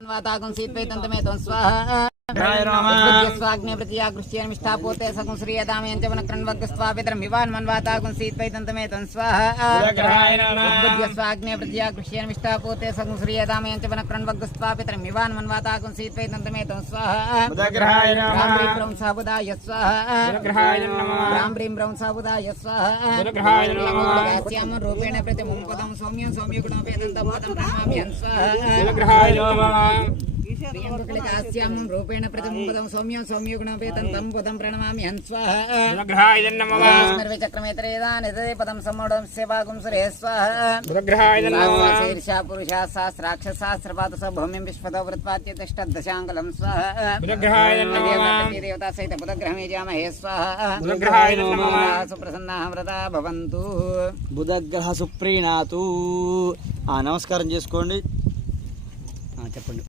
वातागुं सीत्वैतन्तमे त्वं स्वाहा स्वाग्ने प्रतिजागृष्येनमिष्टापोते सगुं श्रीयदामयञ्च वनक्रन्वग्स्त्वापितरं विवान् मन्वातागुं सीत्वैतन्तमे त्वं स्वाहा स्वाग्ने प्रतिजागृष्येनमिष्टापोते सगुं श्रीयदामयञ्च वनक्रन्वग्स्त्वापितरं विवान् मन्वातागुं सीत्वैतन्तमे त्वं स्वाहा राम ह्रीं ब्रौं साबुदाय स्वाहा राम ह्रीं ब्रौं साबुदाय स्वाहा श्यामं रूपेण प्रतिमुं पदं सौम्यं सौम्यगुणोपेतं पदं प्रणमाम्यहं स्वाहा श्यामं रूपेण प्रतिमुपदं सौम्यं सौम्यगुणोपेतं तं पदं प्रणमाम्यहं स्वाहा चक्रमेतरेदानिते पदं सम्मोढं सेवागुं सुरे स्वाहा शीर्षा पुरुषा सहस्राक्षसहस्रपादस भूमिं विश्वतो वृत्पात्यतिष्ठद्दशाङ्गलं स्वाहा देवता सहित बुधग्रहं यजामहे स्वाहा सुप्रसन्नाः व्रता भवन्तु బుధగ్రహ సుప్రీణాతు నమస్కారం చేసుకోండి చెప్పండి